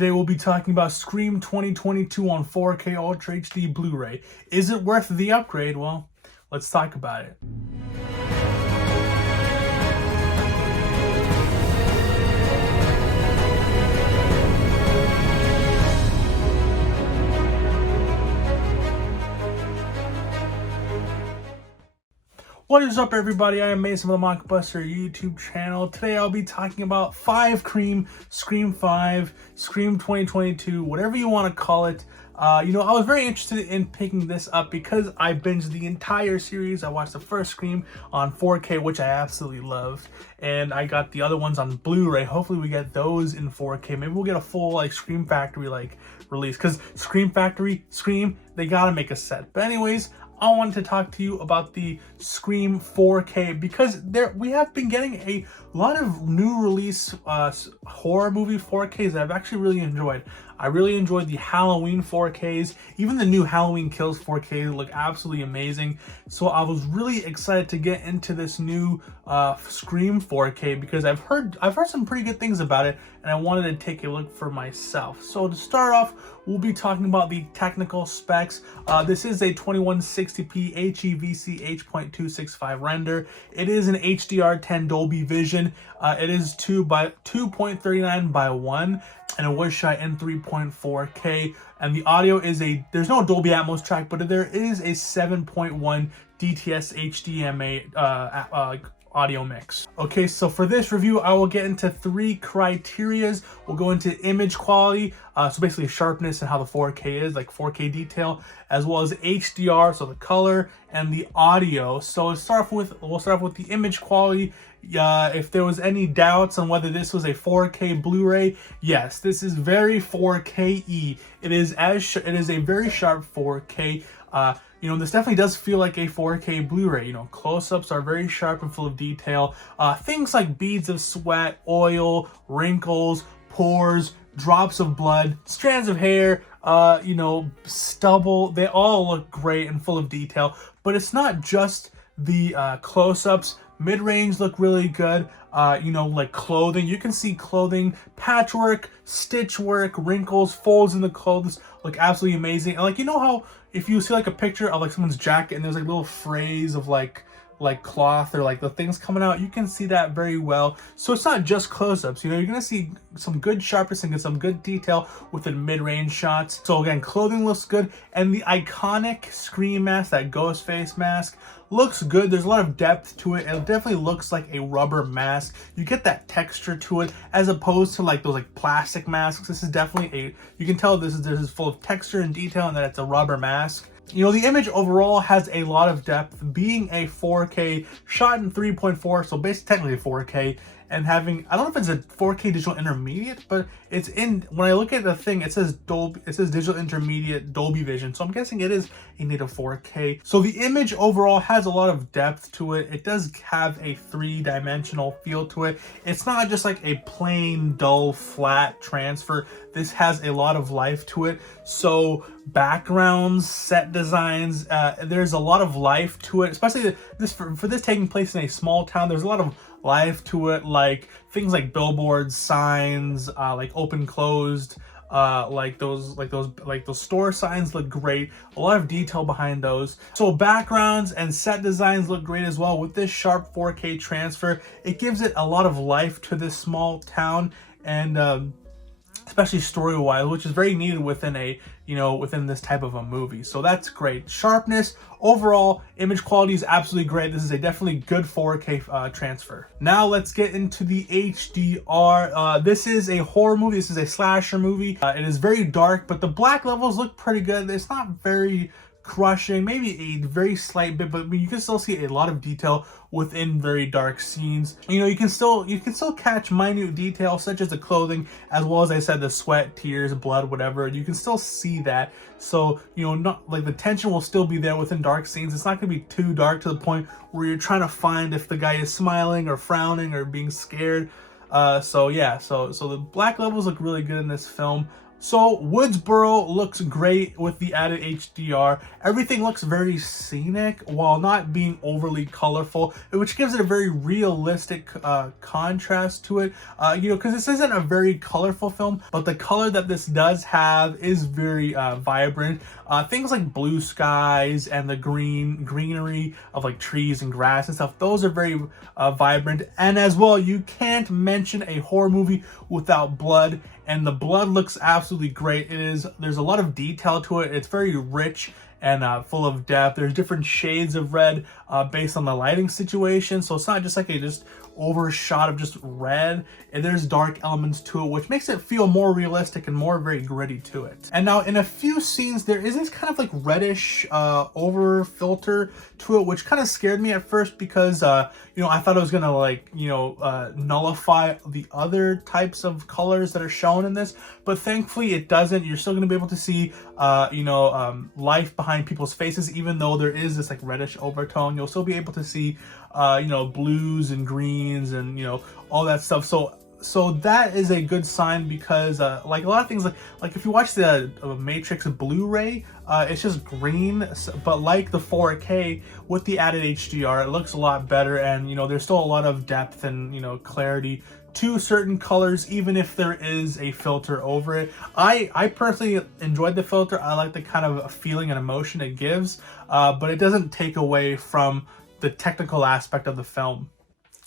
Today we'll be talking about Scream 2022 on 4K Ultra HD Blu-ray. Is it worth the upgrade? Well, let's talk about it. What is up, everybody? I am Mason from the Mockbuster YouTube channel. Today I'll be talking about Scream 5, Scream 2022, whatever you want to call it. I was very interested in picking this up because I binged the entire series. I watched the first Scream on 4K, which I absolutely loved, and I got the other ones on Blu-ray. Hopefully we get those in 4K. Maybe we'll get a full Scream Factory release, because Scream, they gotta make a set. But anyways, I wanted to talk to you about the Scream 4K because we have been getting a lot of new release horror movie 4Ks that I've actually really enjoyed. I really enjoyed the Halloween 4Ks. Even the new Halloween Kills 4K look absolutely amazing. So I was really excited to get into this new Scream 4K because I've heard some pretty good things about it, and I wanted to take a look for myself. So to start off, we'll be talking about the technical specs. This is a 2160p HEVC H.265 render. It is an HDR10 Dolby Vision. It is 2.39 by 1, and it was shot in 3.4K. And the audio is there's no Dolby Atmos track, but there is a 7.1 DTS HDMA audio mix. Okay, so for this review, I will get into 3 criterias. We'll go into image quality, so basically sharpness and how the 4K is, 4K detail, as well as HDR, so the color, and the audio. So we'll start off with the image quality. If there was any doubts on whether this was a 4K Blu-ray, yes, this is very 4K-y. It is a very sharp 4K. This definitely does feel like a 4K Blu-ray. Close-ups are very sharp and full of detail. Things like beads of sweat, oil, wrinkles, pores, drops of blood, strands of hair, stubble, they all look great and full of detail. But it's not just the close-ups. Mid-range look really good. Like clothing, you can see clothing, patchwork, stitch work, wrinkles, folds in the clothes look absolutely amazing. And how if you see a picture of someone's jacket and there's little frays of cloth or the things coming out, you can see that very well. So it's not just close-ups. You're gonna see some good sharpness and some good detail within mid-range shots. So again, clothing looks good, and the iconic Scream mask, that ghost face mask, looks good. There's a lot of depth to it. It definitely looks like a rubber mask. You get that texture to it as opposed to those plastic masks. This is definitely you can tell this is full of texture and detail, and that it's a rubber mask. The image overall has a lot of depth, being a 4K shot in 3.4, so basically technically 4K, and having, I don't know if it's a 4K digital intermediate, but it's when I look at the thing, it says digital intermediate Dolby Vision, so I'm guessing it is a native 4K. So the image overall has a lot of depth to it. It does have a 3-dimensional feel to it. It's not just a plain, dull, flat transfer. This has a lot of life to it. So backgrounds, set designs, there's a lot of life to it, especially for this taking place in a small town. There's a lot of life to it, things like billboards, signs, open closed, those store signs look great. A lot of detail behind those. So backgrounds and set designs look great as well. With this sharp 4K transfer, it gives it a lot of life to this small town, and especially story-wise, which is very needed within within this type of a movie. So that's great. Sharpness, overall, image quality is absolutely great. This is a definitely good 4K transfer. Now let's get into the HDR. This is a horror movie. This is a slasher movie. It is very dark, but the black levels look pretty good. It's not very crushing, maybe a very slight bit, but you can still see a lot of detail within very dark scenes. You can still catch minute details such as the clothing, as well as I said, the sweat, tears, blood, whatever. You can still see that. So not the tension will still be there within dark scenes. It's not gonna be too dark to the point where you're trying to find if the guy is smiling or frowning or being scared. So the black levels look really good in this film. So Woodsboro looks great with the added HDR. Everything looks very scenic while not being overly colorful, which gives it a very realistic contrast to it. You know, because this isn't a very colorful film, but the color that this does have is very vibrant. Things like blue skies and the greenery of like trees and grass and stuff, those are very vibrant. And as well, you can't mention a horror movie without blood, and the blood looks absolutely great. There's a lot of detail to it. It's very rich and full of depth. There's different shades of red based on the lighting situation, so it's not just like a just overshot of just red, and there's dark elements to it, which makes it feel more realistic and more very gritty to it. And now in a few scenes there is this kind of like reddish over filter to it, which kind of scared me at first because you know, I thought it was gonna like, you know, nullify the other types of colors that are shown in this, but thankfully it doesn't. You're still gonna be able to see you know, life behind people's faces. Even though there is this like reddish overtone, you'll still be able to see you know, blues and greens and, you know, all that stuff. So that is a good sign, because like a lot of things, like if you watch the Matrix Blu-ray, it's just green, but like the 4K with the added HDR, it looks a lot better, and you know, there's still a lot of depth and, you know, clarity to certain colors, even if there is a filter over it. I personally enjoyed the filter. I like the kind of feeling and emotion it gives, but it doesn't take away from the technical aspect of the film.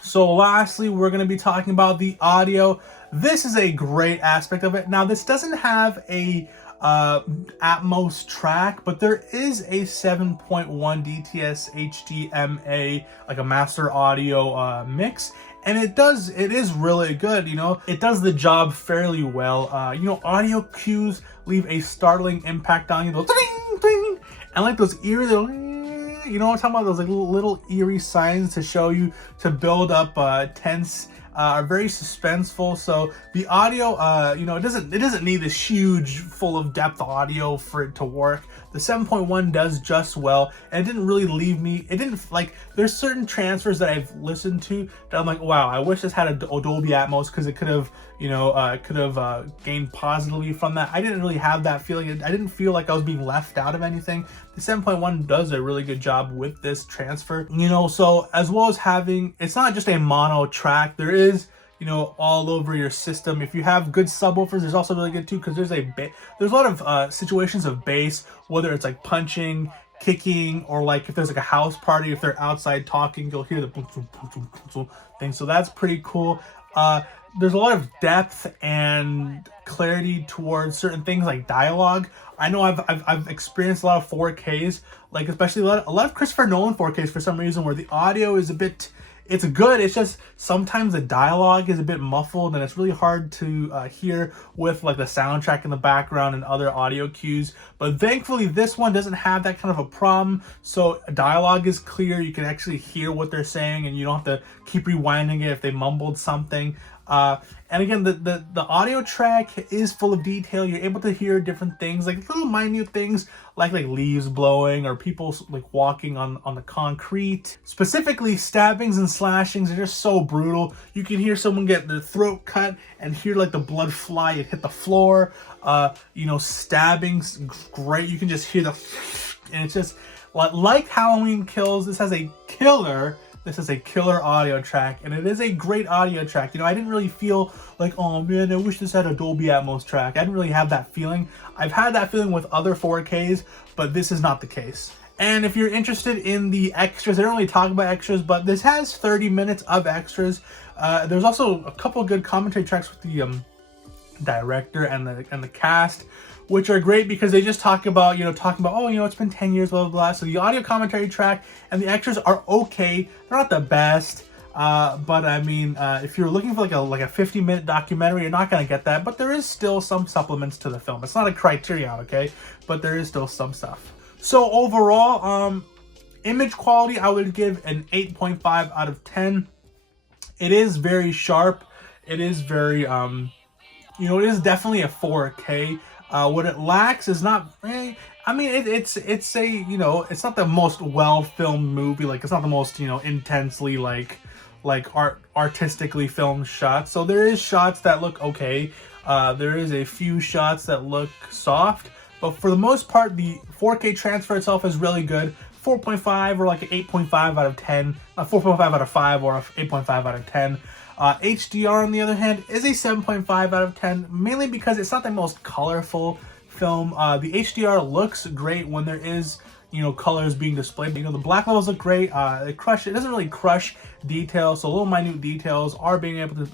So lastly, we're going to be talking about the audio. This is a great aspect of it. Now, this doesn't have a Atmos track, but there is a 7.1 DTS HDMA, like a master audio mix, and it is really good. You know, it does the job fairly well. You know, audio cues leave a startling impact on you, those ding, ding, and like those eerie little, you know what I'm talking about, those like little eerie signs to show you, to build up tense, are very suspenseful. So the audio, you know, it doesn't need this huge full of depth audio for it to work. The 7.1 does just well, and it didn't really leave me, it didn't, like, there's certain transfers that I've listened to that I'm like, wow, I wish this had a Dolby Atmos, because it could have, you know, gained positively from that. I didn't really have that feeling. I didn't feel like I was being left out of anything. The 7.1 does a really good job with this transfer, you know. So as well as having, it's not just a mono track, there is, you know, all over your system. If you have good subwoofers, there's also really good too, because there's a lot of situations of bass, whether it's like punching, kicking, or like if there's like a house party, if they're outside talking, you'll hear the boom, boom, boom, boom, boom thing. So that's pretty cool. There's a lot of depth and clarity towards certain things like dialogue. I know I've experienced a lot of 4Ks, like especially a lot of Christopher Nolan 4Ks for some reason, where the audio is a bit, it's good, it's just sometimes the dialogue is a bit muffled, and it's really hard to hear with like the soundtrack in the background and other audio cues. But thankfully this one doesn't have that kind of a problem, so dialogue is clear, you can actually hear what they're saying, and you don't have to keep rewinding it if they mumbled something. And again, the audio track is full of detail. You're able to hear different things, like little minute things, like leaves blowing or people like walking on the concrete. Specifically, stabbings and slashings are just so brutal. You can hear someone get their throat cut and hear like the blood fly and hit the floor. You know, stabbings, great. You can just hear the, and it's just like Halloween Kills. This has a killer audio track, and it is a great audio track. You know, I didn't really feel like, oh man, I wish this had a Dolby Atmos track. I didn't really have that feeling. I've had that feeling with other 4Ks, but this is not the case. And if you're interested in the extras, I don't really talk about extras, but this has 30 minutes of extras. There's also a couple good commentary tracks with the director and the cast, which are great because they just talk about, oh, it's been 10 years, blah, blah, blah. So the audio commentary track and the extras are okay. They're not the best, but I mean, if you're looking for like a 50-minute documentary, you're not going to get that, but there is still some supplements to the film. It's not a criterion, okay? But there is still some stuff. So overall, image quality, I would give an 8.5 out of 10. It is very sharp. It is very, it is definitely a 4K. What it lacks is not, I mean, it's it's not the most well-filmed movie. Like, it's not the most, intensely, like artistically filmed shots. So there is shots that look okay. There is a few shots that look soft, but for the most part, the 4K transfer itself is really good. 4.5 or like an 8.5 out of 10, 4.5 out of 5 or 8.5 out of 10. HDR, on the other hand, is a 7.5 out of 10, mainly because it's not the most colorful film. The HDR looks great when there is, you know, colors being displayed. You know, the black levels look great. It doesn't really crush details, so little minute details are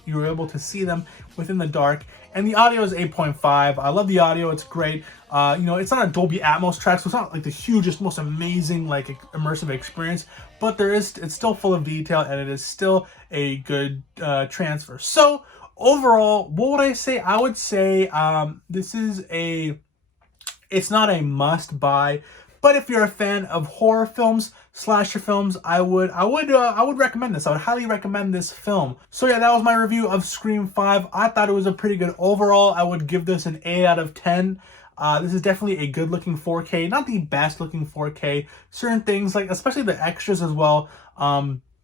you're able to see them within the dark. And the audio is 8.5. I love the audio, it's great. You know, it's not a Dolby Atmos track, so it's not like the hugest, most amazing, like, immersive experience, but it's still full of detail, and it is still a good transfer. So overall, what would I say? I would say it's not a must buy, but if you're a fan of horror films, slasher films, I would recommend this. I would highly recommend this film. So yeah, that was my review of Scream 5. I thought it was a pretty good overall. I would give this an 8 out of 10. This is definitely a good looking 4K, not the best looking 4K. Certain things, like especially the extras as well,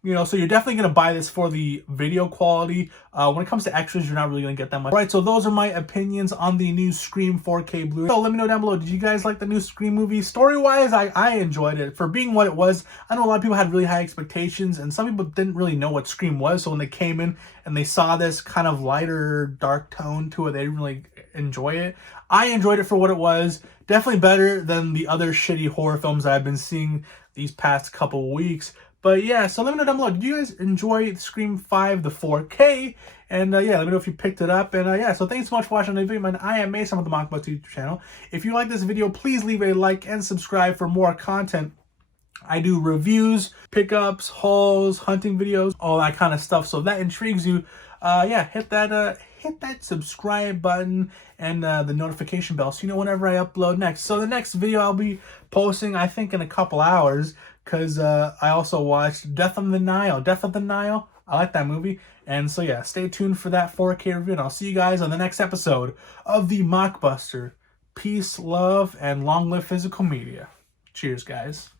you know, so you're definitely going to buy this for the video quality. When it comes to extras, you're not really going to get that much. All right, so those are my opinions on the new Scream 4K Blu-ray. So let me know down below, did you guys like the new Scream movie? Story-wise, I enjoyed it. For being what it was, I know a lot of people had really high expectations, and some people didn't really know what Scream was, so when they came in and they saw this kind of lighter, dark tone to it, they didn't really enjoy it. I enjoyed it for what it was. Definitely better than the other shitty horror films that I've been seeing these past couple of weeks. But yeah, so let me know down below, did you guys enjoy Scream 5, the 4K? And yeah, let me know if you picked it up. And yeah, so thanks so much for watching the video, man. I am Mason with the Mockbuster YouTube channel. If you like this video, please leave a like and subscribe for more content. I do reviews, pickups, hauls, hunting videos, all that kind of stuff. So if that intrigues you, yeah, hit that subscribe button and the notification bell so you know whenever I upload next. So the next video I'll be posting, I think, in a couple hours, because I also watched Death of the Nile. I like that movie. And so yeah, stay tuned for that 4K review, and I'll see you guys on the next episode of the Mockbuster. Peace, love, and long live physical media. Cheers, guys.